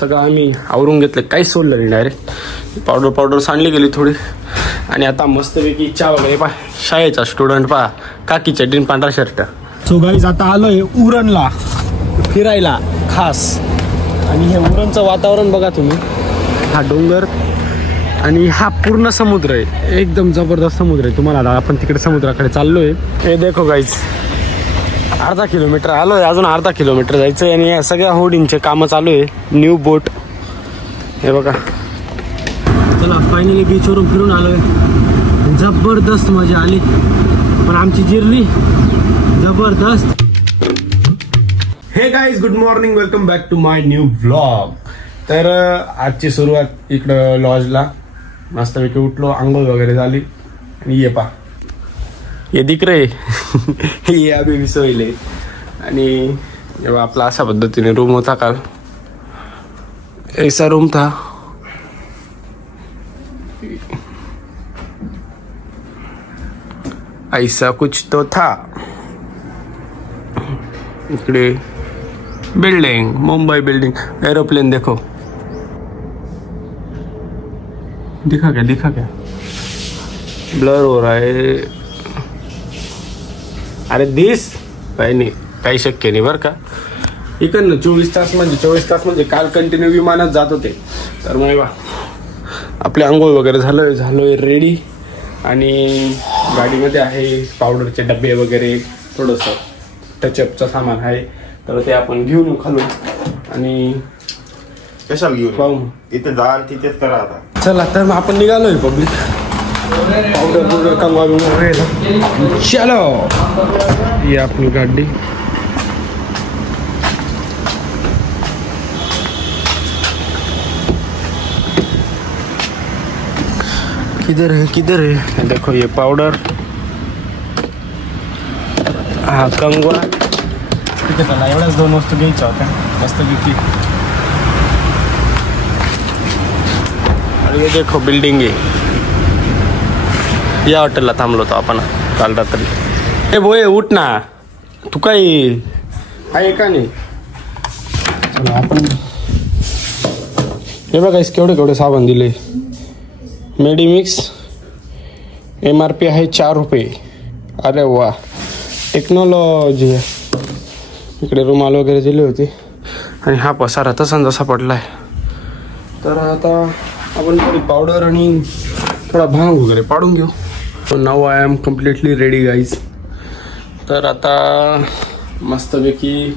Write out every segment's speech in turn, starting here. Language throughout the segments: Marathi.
सगळं आम्ही आवरून घेतलं, काहीच सोडलं नाही. डायरेक्ट पावडर सांडली गेली थोडी. आणि आता मस्तपैकी चहा वगैरे पा शाळेचा स्टुडंट पा काकी चड्डीन पांढरा शर्ट. सो गाईज आता आलोय उरणला फिरायला खास. आणि हे उरणचं वातावरण बघा तुम्ही. हा डोंगर आणि हा पूर्ण समुद्र आहे, एकदम जबरदस्त समुद्र आहे. तुम्हाला आपण तिकडे समुद्राकडे चाललोय. हे देखो गाईज, अर्धा किलोमीटर आलोय, अजून अर्धा किलोमीटर जायचंय. आणि या सगळ्या होर्डिंगचे कामं चालू आहे. न्यू बोट हे बघा. चला फायनली बीचवरून फिरून आलोय. जबरदस्त मजा आली, पण आमची जिरली जबरदस्त. Hey guys, good morning, welcome back to my new vlog. तर आजची सुरुवात इकडं लॉजला मस्तपैकी उठलो, आंघोळ वगैरे झाली. आणि ये पा ये दिख रे ये अभि विसवले. आणि जेव्हा आपला अशा पद्धतीने रूम होता काल, ऐसा रूम था. ऐसा कुछ तो था. इकडे बिल्डिंग, मुंबई बिल्डिंग, एरोप्लेन देखो. दिखा क्या ब्लर हो रहा है. अरे दिस नाही, काही शक्य नाही बरं का. इकडनं 24 तास म्हणजे काल कंटिन्यू विमानात जात होते. तर मग आपले आंघोळ वगैरे झालोय रेडी. आणि गाडीमध्ये आहे पावडरचे डबे वगैरे, थोडंसं टचअपचं सामान आहे. तर ते आपण घेऊन येऊ खालून. आणि कशाला घेऊन पाहू इथे जा तिथेच करा आता. चला तर मग आपण निघालोय पब्लिक. पावडर कंगवा चलो. ये अपनी गाड़ी. किधर है देखो ये पाउडर. हा कंगवा. ठीक आहे, चला एवढ्याच 2 वस्तू घ्यायच्या होत्या मस्त पैकी. आणि ये देखो बिल्डिंग आहे. या हॉटेलला थांबलो होतो आपण काल रात्री. ए बोय उठ ना, तू काही आहे का नाही. चला आपण हे बघा, केवढे साबण दिले. मेडिमिक्स MRP आहे 4 रुपये. अरे वा, टेक्नॉलॉजी आहे. इकडे रुमाल वगैरे दिले होते. आणि हा पसारा तसा जसा पडलाय. तर आता आपण थोडी पावडर आणि थोडा भांग वगैरे पाडून घेऊ. Now I am completely ready guys. तर आता मस्तपैकी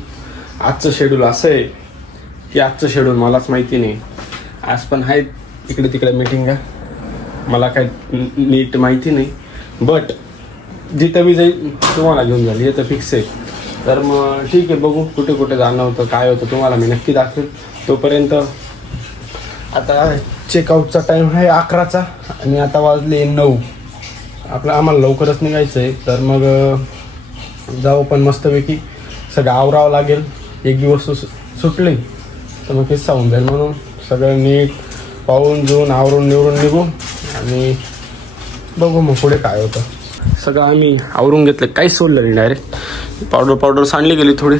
आजचं शेड्यूल असं आहे की आजचं शेड्यूल मलाच माहिती नाही. आज पण आहेत इकडे तिकडे मीटिंग, मला काही नीट माहिती नाही. बट जिथं बी जाईल तुम्हाला घेऊन जाईल, हे तर फिक्स आहे. तर मग ठीक आहे, बघू कुठे कुठे जाणं होतं, काय होतं तुम्हाला मी नक्की दाखवेल. तोपर्यंत आता चेकआउटचा टाईम आहे 11चा आणि आता वाजले 9. आम्हाला लवकरच निघायचं आहे. तर मग जाऊ, पण मस्तपैकी सगळं आवरावं लागेल. एक दिवस सुटले तर मग किस्सा होऊन जाईल. म्हणून सगळं नीट पाहून घेऊन आवरून निवडून निघू आणि बघू मग पुढे काय होतं. सगळं आम्ही आवरून घेतलं, काहीच सोडलं नाही. डायरेक्ट पावडर सांडली गेली थोडी.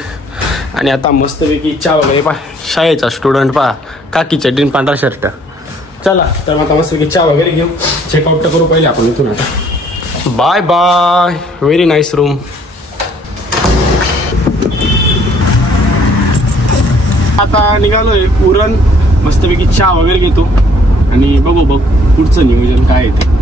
आणि आता मस्तपैकी चहा वगैरे पा शाळेचा स्टुडंट पा काकी चड्डीन पांढरा शर्ट. चला तर मग आता मस्तपैकी चहा वगैरे घेऊ, चेकआउट करू पहिले आपण इथून. आता bye bye. Very nice room. आता निघालोय उरण, मस्तपैकी चहा वगैरे घेतो आणि बघू पुढचं नियोजन काय आहे ते.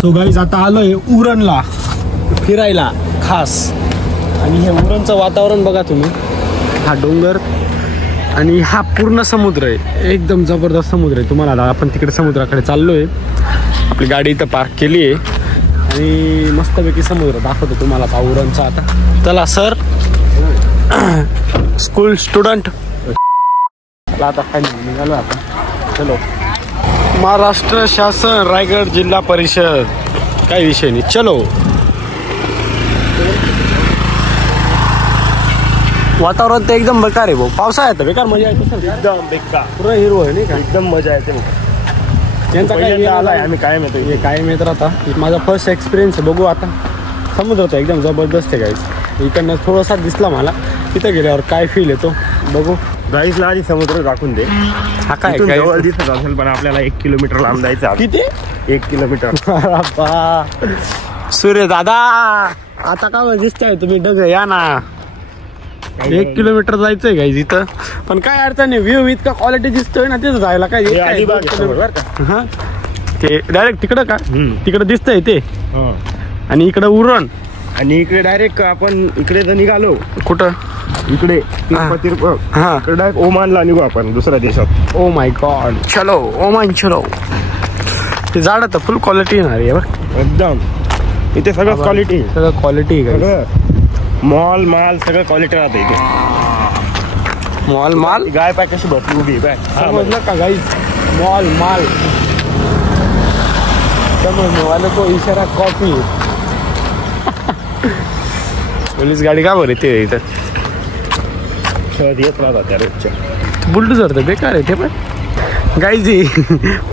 सो गाईज आता आलोय उरणला फिरायला खास. आणि हे उरणचं वातावरण बघा तुम्ही. हा डोंगर आणि हा पूर्ण समुद्र आहे, एकदम जबरदस्त समुद्र आहे. तुम्हाला आपण तिकडे समुद्राकडे चाललोय. आपली गाडी इथं पार्क केली आहे आणि मस्तपैकी समुद्र दाखवतो तुम्हाला पा उरणचा. आता चला सर, स्कूल स्टुडंट. आता फायनली निघालो आपण. चलो. महाराष्ट्र शासन रायगड जिल्हा परिषद, काही विषय नाही. चलो. वातावरण तर एकदम बेकार आहे भाऊ. पावसाळ्यात तर बेकार मजा येते सर. एकदम बेकार, पुरा हिरव आहे नाही का. एकदम मजा येते. यांचा काय आलाय आम्ही कायम येतो. हे कायम येत राहता. माझा फर्स्ट एक्सपिरियन्स आहे. बघू आता. समुद्राचा एकदम जबरदस्त आहे गाईस. इकडनं थोडासा दिसला मला. तिथं गेल्यावर काय फील येतो बघू. गाईसला आधी समुद्र दाखवून दे. हा काय जवळ दिसत असेल पण आपल्याला 1 किलोमीटर लांब जायचं. किती? 1 किलोमीटर. सूर्य दादा आता काय दिसताय तुम्ही. डग या ना. 1 किलोमीटर जायचंय गाईज इथं. पण काय अडचण नाही. व्ह्यू इतका क्वालिटी दिसतोय ना तिथं जायला काय. हा ते डायरेक्ट तिकडं का तिकडं दिसतंय ते. आणि इकडं उरण. आणि इकडे डायरेक्ट आपण इकडे जर निघालो. कुठं? इकडे हा इकडे डायरेक्ट ओमानला निघू आपण, दुसऱ्या देशात. Oh my God. चलो ओमान चलो. ते झाड तर फुल क्वालिटी येणार आहे बघ एकदम. इथे सगळं क्वालिटी, सगळं क्वालिटी. मॉल माल सगळं क्वालिटी राहते इथे. मॉल माल. गाय पाय कशी बसली उभी आहे. समजलं का गाईज. मॉल माल समजलं वाले को इशारा कॉफी. पोलीस गाडी का बरं ते इथं शहर येत राहतात त्या रोजच्या. बुलडोझर तर बेकार आहे ते पण गाईजी.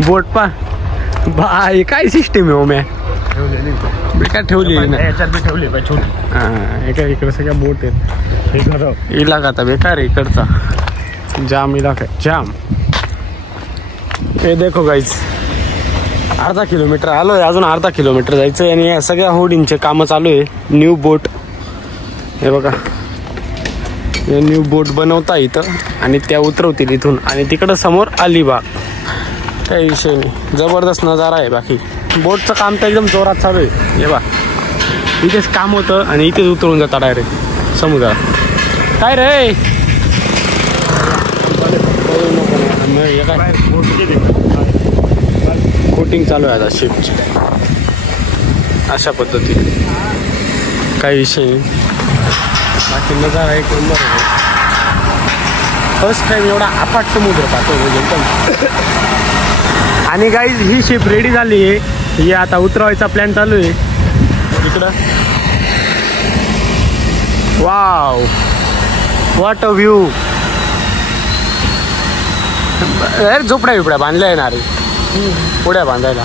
बोट पा बाय काय सिस्टीम आहे. हो मॅ बेकार ठेवली ना. याच्यात बी ठेवली पाहिजे छोटी. हा एका इकडे सगळ्या बोट आहेत. इलाका आता बेकार आहे इकडचा. जाम इलाका जाम. हे देखो गाईज. अर्धा किलोमीटर आलोय. अजून अर्धा किलोमीटर जायचं. आणि या सगळ्या होर्डिंगचे कामं चालू आहे. न्यू बोट हे बघा. हे न्यू बोट बनवता इथं आणि त्या उतरवतील इथून. आणि तिकडं समोर अलिबाग. काही विषय नाही. जबरदस्त नजारा आहे. बाकी बोटचं काम तर एकदम जोरात चालू आहे. हे बा इथेच काम होतं आणि इथेच उतरून जाता डायरेक्ट समुद्रात. काय रे बोटिंग चालू आहे आता शिपची. अशा पद्धतीने काही विषय नाही. बाकी नजारा एक नंबर आहे. फर्स्ट टाइम एवढा अफाट समुद्र पाहतो एकदम. आणि गाईज ही शिप रेडी झाली आहे. ही आता उतरवायचा प्लॅन चालू आहे इकडं. Wow what a view. अरे झोपड्या बिपड्या बांधल्या येणार पुढ्या बांधायला.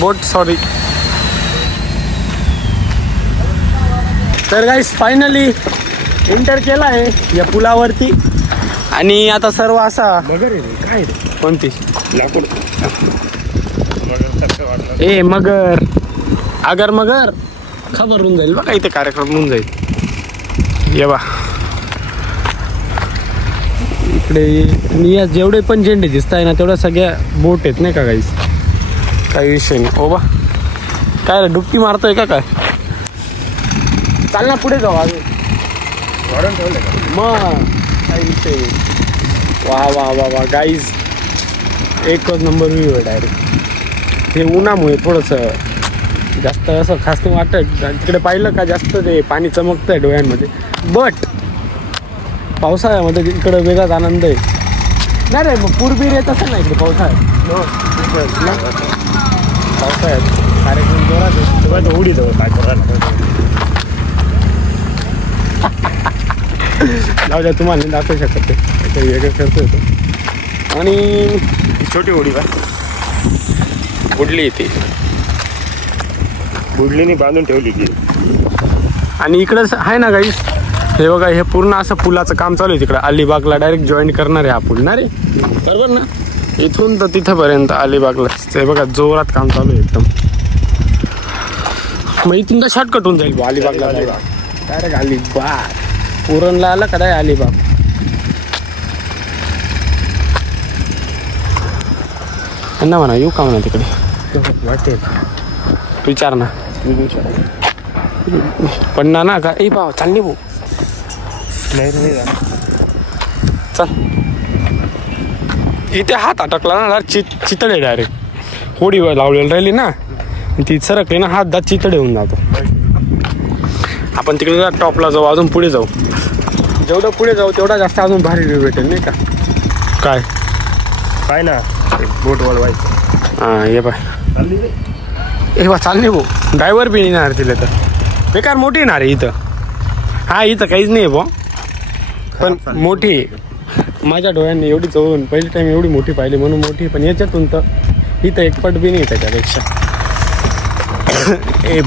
बोट सॉरी. तर गाईस फायनली एंटर केला आहे या पुलावरती. आणि आता सर्व असा मगर काय कोणती लाकूड ए मगर अगर मगर खबर होऊन जाईल बघा. इथे कार्यक्रम होऊन जाईल. ये बा इकडे. या जेवढे पण झेंडे दिसत आहे ना तेवढ्या सगळ्या बोट आहेत नाही का गाईस. काही विषय नाही. ओ बा काय डुबकी मारतोय का काय. चाल ना पुढे जाऊ. अजून वाढून ठेवलं मग काही विषय नाही. वा वा वा वा गाईज एकच नंबर व्ह्यू आहे डायरेक्ट. हे उन्हामुळे थोडंसं जास्त असं खास नाही वाटत. तिकडे पाहिलं का जास्त ते पाणी चमकतंय डोळ्यांमध्ये. बट पावसाळ्यामध्ये इकडं वेगळाच आनंद आहे. नाही रे मग पूर्वी येत असेल ना इकडे पावसाळ्यात. पावसाळ्यात कार्यक्रम जोरात आहे. उडी जाऊ काय करायला. जाऊ द्या तुम्हाला दाखवू शकत ते काही वेगळं करतो येतो. आणि छोटी उडी बा बुडली येते. बुडलीने बांधून ठेवली की. आणि इकडं आहे ना गाईस हे बघा. हे पूर्ण असं पुलाचं काम चालू आहे तिकडं. अलिबागला डायरेक्ट जॉईन करणार आहे हा पूल ना रे. बरोबर ना. इथून तर तिथंपर्यंत अलिबागला ते बघा जोरात काम चालू आहे एकदम. मग इथून तर शॉर्टकट होऊन जाईल अलिबागला. डायरेक्ट अलिबाग. पुरणला आलं का डाय अलिबाग. त्यांना म्हणा येऊ का म्हणा तिकडे वाटते. विचार ना. पडणार ना का. ए भाऊ चालली भाऊ. नाही चल. इथे हात अटकला ना चितडे डायरेक्ट. होडी लावलेली राहिली ना ती सरकली ना हात दात चितडे होऊन जातो. आपण तिकडे टॉपला जाऊ. अजून पुढे जाऊ. जेवढं पुढे जाऊ तेवढा जास्त अजून भारी व्ह्यू भेटेल नाही का. काय काय ना बोट वळवायचं. हां ये बाय. ए बा चालली भाऊ. ड्रायव्हर बी येणार तिला तर बेकार मोठी येणार आहे इथं. हा इथं काहीच नाही भाऊ. पण मोठी माझ्या डोळ्यांनी एवढी जवळून पहिली टाइम एवढी मोठी पाहिली म्हणून मोठी, पण याच्यातून तर इथं एक पट बी नाही त्याच्यापेक्षा. हे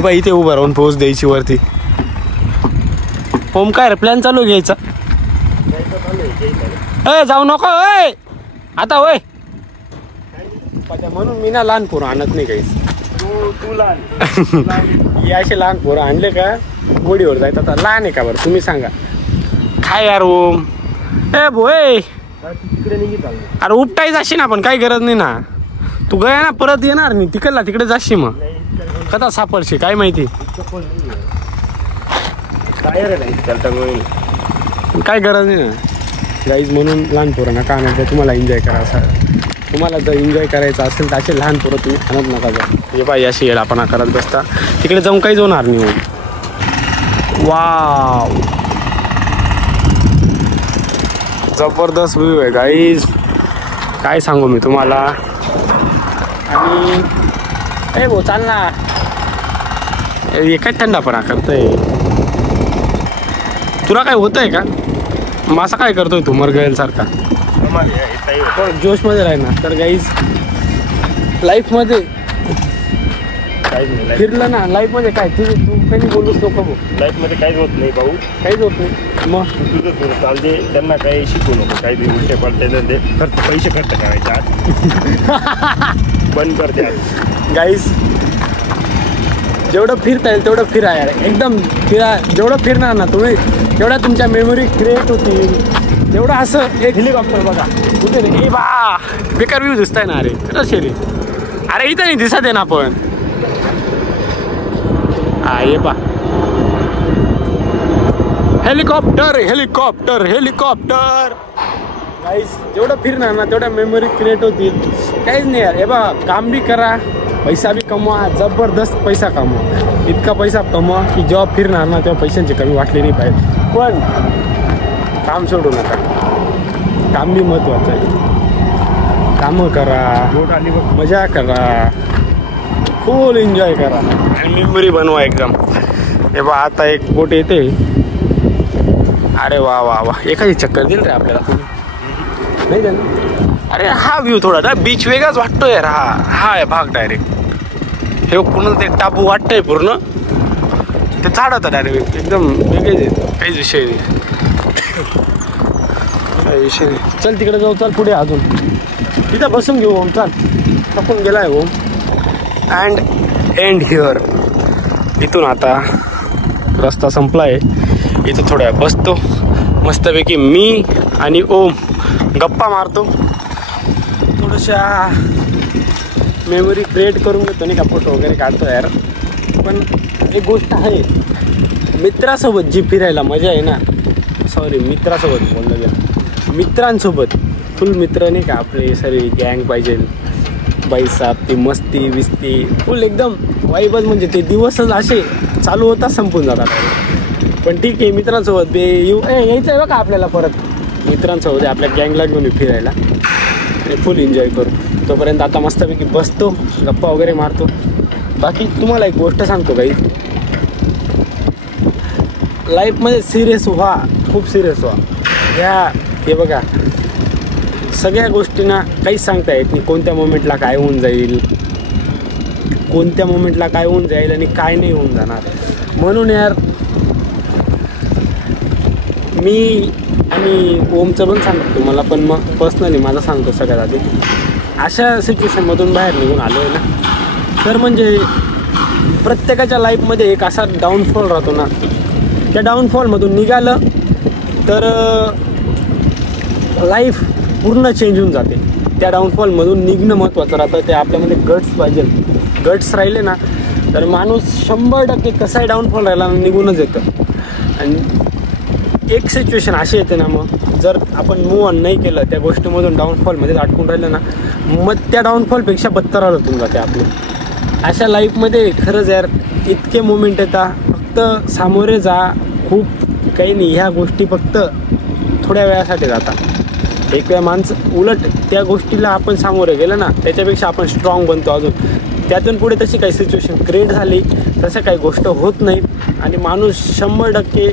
बा इथे उभं राहून पोच द्यायची वरती. ओम काय रे प्लॅन चालू घ्यायचा? जाऊ नको आता होय. म्हणून मी ना लहान पोरं आणत नाही काहीच. तू लहान हे असे लहान पोरं आणले का गोडीवर जायचं. आता लहान आहे का बरं तुम्ही सांगा. काय यार ओम भोय तिकडे निघी चालू. अरे उपटाई जाशी ना पण काही गरज नाही ना. तू गया ना परत येणार नाही तिकडला तिकडे जाशी मग कदा सापडशी काय माहिती. काय गरज नाही ना गाईज. म्हणून लहान पोरांना का नाही तुम्हाला एन्जॉय करा. असं तुम्हाला जर एन्जॉय करायचं असेल तर असे लहान पोरं तुम्ही आणत नका जाऊ. हे बाई अशी येडापणा करत बसता तिकडे जाऊन काहीच होणार नाही. वाव जबरदस्त व्ह्यू आहे गाईज. काय सांगू मी तुम्हाला. आणि भाऊ चाल ना काय थंडापणा करतोय. तुला काय होतंय का मग असं काय करतोय तू मरगळेल सारखा. जोश मध्ये राह ना. तर गाईज लाईफ मध्ये फिरलं ना लाईफ मध्ये काय तू काही बोलूच नको भाऊ. लाईफ मध्ये काहीच होत नाही भाऊ. काहीच होत नाही. मग तुझं तुझं चालते त्यांना काही शिकवू नको. काही बी उलटे पलटे ते खर्च पैसे खर्च करायचे आज बंद करते आज. गाईज जेवढं फिरता येईल तेवढं फिरा यार. एकदम फिरा. जेवढं फिरणार ना तुम्ही तेवढ्या तुमच्या मेमरी क्रिएट होतील. तेवढं असं एक हेलिकॉप्टर बघा कुठे नाही. बा बेकार व्ह्यू दिसताय ना. अरे कसे रे. अरे इथं नाही दिसत आहे ना आपण. ये पा हेलिकॉप्टर हेलिकॉप्टर हेलिकॉप्टर. गाईज जेवढं फिरणार ना तेवढ्या मेमरी क्रिएट होतील. काहीच नाही यार. हे बा काम बी करा पैसा बी कमवा. जबरदस्त पैसा कमवा. इतका पैसा कमवा की जेव्हा फिरणार ना तेव्हा पैशांची कमी वाटली नाही पाहिजे. पण काम सोडू नका. काम बी महत्वाचं आहे. कामं करा मजा करा फुल एन्जॉय करा आणि मेमरी बनवा एकदम. हे बा आता एक बोट येते. अरे वा वा वा एखादी चक्कर दिल रे आपल्याला नाही का ना. अरे हा व्ह्यू थोडा बीच वेगळाच वाटतोय यार. हा आहे भाग डायरेक्ट. हे पूर्ण ते टापू वाटतंय पूर्ण. ते झाड होतं डायरेक्ट एकदम वेगळेच. काहीच विषय नाही. काही विषय नाही. चल तिकडे जाऊ. चल पुढे अजून तिथं बसून घेऊ. ओम चल थकून गेलाय ओम. And end here. इथून आता रस्ता संपलाय. इथं थोड्या बसतो मस्तपैकी मी आणि ओम गप्पा मारतो. थोड्याशा मेमरी क्रिएट करून घेतो नाही का. फोटो वगैरे काढतो यार. पण एक गोष्ट आहे मित्रासोबत जी फिरायला मजा आहे ना. सॉरी मित्रासोबत बोललं गेलं. मित्रांसोबत फुल मित्र नाही का आपले सगळी गँग पाहिजे. बाईसाप ती मस्ती विस्ती फुल एकदम वाईबच. म्हणजे ते दिवसच असे चालू होतात संपून जातात. पण ठीक आहे मित्रांसोबत यायचं आहे बघा आपल्याला परत. मित्रांसोबत आपल्या गँगला घेऊन फिरायला आणि फुल एन्जॉय करू. तोपर्यंत आता मस्तपैकी बसतो गप्पा वगैरे मारतो. बाकी तुम्हाला एक गोष्ट सांगतो काही. लाईफमध्ये सिरियस व्हा. खूप सिरियस व्हा. हे बघा सगळ्या गोष्टींना काहीच सांगता येत नाही. कोणत्या मोमेंटला काय होऊन जाईल. कोणत्या मोमेंटला काय होऊन जाईल आणि काय नाही होऊन जाणार. म्हणून यार मी आणि ओमचं पण सांगतो तुम्हाला. पण मग पर्सनली माझं सांगतो सगळ्यात आधी. अशा सिच्युएशनमधून बाहेर निघून आलो आहे ना तर म्हणजे प्रत्येकाच्या लाईफमध्ये एक असा डाऊनफॉल राहतो ना. त्या डाऊनफॉलमधून निघालं तर लाईफ पूर्ण चेंज होऊन जाते. त्या डाऊनफॉलमधून निघणं महत्त्वाचं राहतं. ते आपल्यामध्ये गट्स पाहिजे. गट्स राहिले ना तर माणूस 100% कसाही डाऊनफॉल राहिला निघूनच येतं. आणि एक सिच्युएशन अशी येते ना मग जर आपण मूव्ह ऑन नाही केलं त्या गोष्टीमधून डाऊनफॉलमध्ये अटकून राहिलं ना मग त्या डाऊनफॉलपेक्षा बत्तर होऊन जाते आपली. अशा लाईफमध्ये खरंच यार इतके मोमेंट येतात. फक्त सामोरे जा. खूप काही नाही. ह्या गोष्टी फक्त थोड्या वेळासाठी जातात. एक वेळा माणसं उलट त्या गोष्टीला आपण सामोरे गेलं ना त्याच्यापेक्षा आपण स्ट्रॉंग बनतो अजून. त्यातून पुढे तशी काही सिच्युएशन क्रिएट झाली तसं काही गोष्ट होत नाही आणि माणूस 100%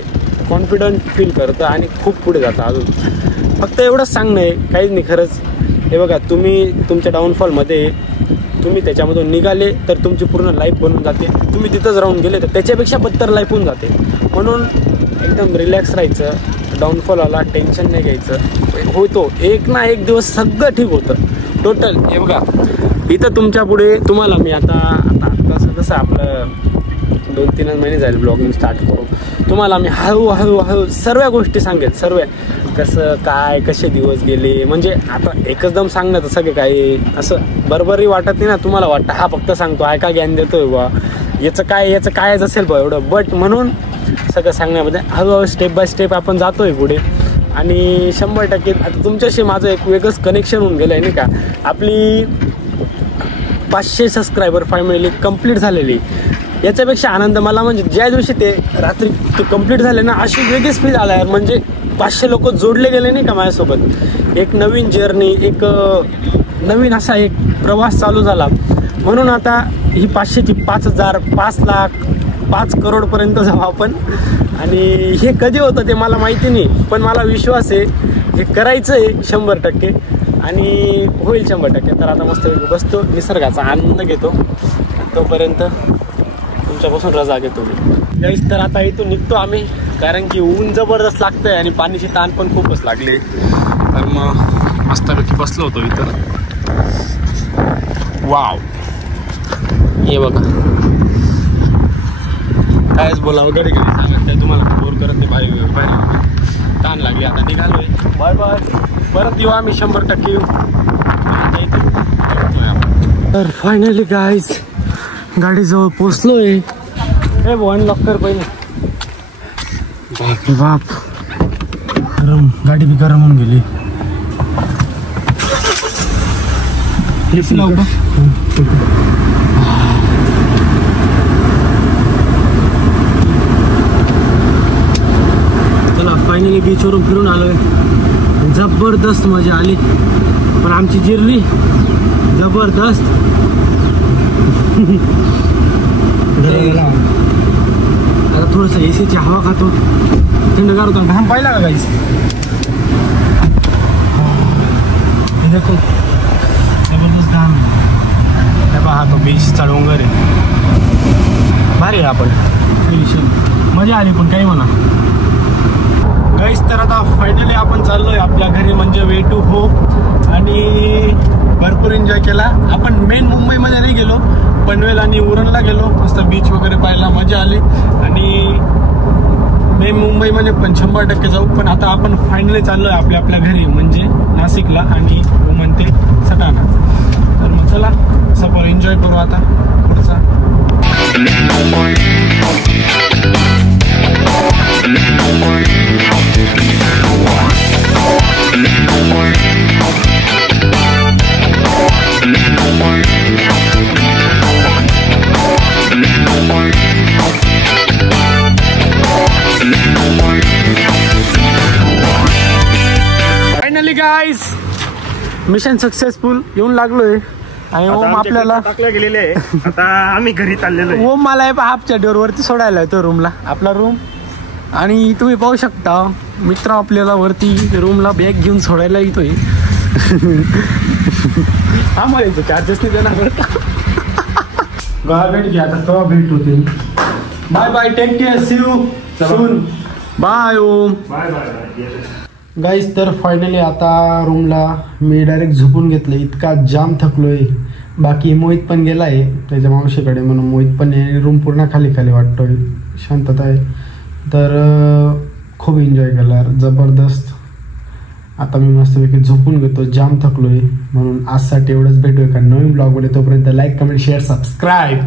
कॉन्फिडंट फील करतं आणि खूप पुढे जातं अजून. फक्त एवढंच सांगणं आहे, काहीच नाही खरंच. हे बघा, तुम्ही तुमच्या डाऊनफॉलमध्ये तुम्ही त्याच्यामधून निघाले तर तुमची पूर्ण लाईफ बनून जाते. तुम्ही तिथंच राहून गेले तर त्याच्यापेक्षा बद्तर लाईफ होऊन जाते. म्हणून एकदम रिलॅक्स राहायचं. डाऊनफॉल आला टेन्शन नाही घ्यायचं. होतो एक ना एक दिवस सगळं ठीक होतं टोटल. हे बघा, इथं तुमच्या पुढे तुम्हाला मी आता कसं आपलं 2-3 महिने झाले ब्लॉगिंग स्टार्ट करू. तुम्हाला मी हळूहळू सर्व गोष्टी सांगेल. सर्व कसं काय कसे दिवस गेले. म्हणजे आता एकदम सांगण्याचं सगळं काही असं बरोबरही वाटत नाही ना. तुम्हाला वाटतं हा फक्त सांगतो आहे का ज्ञान देतोय बा, याचं कायच असेल बा एवढं. बट म्हणून सगळं सांगण्यामध्ये हळूहळू स्टेप बाय स्टेप आपण जातोय पुढे. आणि 100% आता तुमच्याशी माझं एक वेगळंच कनेक्शन होऊन गेलं आहे नाही का. आपली 500 सबस्क्रायबर फॅमिली कंप्लीट झालेली. याच्यापेक्षा आनंद मला म्हणजे ज्या दिवशी ते रात्री ते कंप्लीट झाले ना, अशी वेगळीच फील आला यार. म्हणजे 500 लोक जोडले गेले नाही का माझ्यासोबत. एक नवीन जर्नी, एक नवीन असा एक प्रवास चालू झाला. म्हणून आता ही 500ची 5000, 5 लाख, 5 करोडपर्यंत जाऊ आपण. आणि हे कधी होतं ते मला माहिती नाही, पण मला विश्वास आहे हे करायचं आहे 100% आणि होईल 100%. तर आता मस्त बसतो, निसर्गाचा आनंद घेतो. तोपर्यंत तुमच्यापासून रजा घेतो मी गाईस. तर आता इथून निघतो आम्ही, कारण की ऊन जबरदस्त लागतंय आणि पाण्याची ताण पण खूपच लागली. तर मग मस्तपैकी बसलो होतो इथं. वाव, हे बघा कायच बोलावं, घडी सांगत काय तुम्हाला बोर करत नाही. बाहेर ताण लागली. आता निघालोय. Bye bye. परत येऊ आम्ही 100% येऊ. तर फायनली गाईज गाडीजवळ पोचलोय. हे वन लॉक कर पहिले. बापरे बाप, गरम, गाडी बी गरम होऊन गेली. हेच लावू का? चला फायनली बीचवरून फिरून आलोय. जबरदस्त मजा आली, पण आमची जिरली जबरदस्त. आता थोडंसं एसीची हवा खातो, थंडगार होतो. घाम पाहिला का गाईस? देखो जबरदस्त घाम आहे. पहा तो बीचचा डोंगर आहे, भारी आहे. आपण मजा आली, पण काही म्हणा गाईस. तर आता फायनली आपण चाललोय आपल्या घरी, म्हणजे वे टू होम. आणि भरपूर एन्जॉय केला आपण. मेन मुंबईमध्ये नाही गेलो, पनवेल आणि उरणला गेलो. मस्त बीच वगैरे पाहायला मजा आली. आणि मेन मुंबईमध्ये पण 100% जाऊ. पण आता आपण फायनली चाललोय आपल्या घरी, म्हणजे नाशिकला आणि म्हणते सटाणा. तर मग चला सगळं एन्जॉय करू आता पुढचा. फायनली गाईज मिशन सक्सेसफुल येऊन लागलोय. आणि ओम आपल्याला टाकले गेलेले आहे. आता आम्ही घरी चाललेलो आहे. ओम मला हाफच्या डोरवरती सोडायला येतो रूमला, आपला रूम. आणि तुम्ही पाहू शकता मित्र आपल्याला वरती रूमला बॅग घेऊन सोडायला येतोय. हा मला येतो चार्जेस नाही देणार बरं का. भेट घ्या आता, केव्हा भेट होते. Bye bye, take care, see you soon. Bye Om. Bye bye. Guys तर फायनली आता रूमला मी डायरेक्ट झोपून घेतलं. इतका जाम थकलोय. बाकी मोहित पण गेलाय त्याच्या मावशीकडे, म्हणून मोहित पण रूम पूर्ण खाली खाली वाटतोय, शांतता आहे. तर खूप एन्जॉय केला जबरदस्त. आता मी मस्तपैकी झोपून घेतो, जाम थकलोय. म्हणून आजसाठी एवढंच. भेटूया का नवीन ब्लॉगमध्ये. तोपर्यंत लाईक, कमेंट, शेअर, सबस्क्राईब.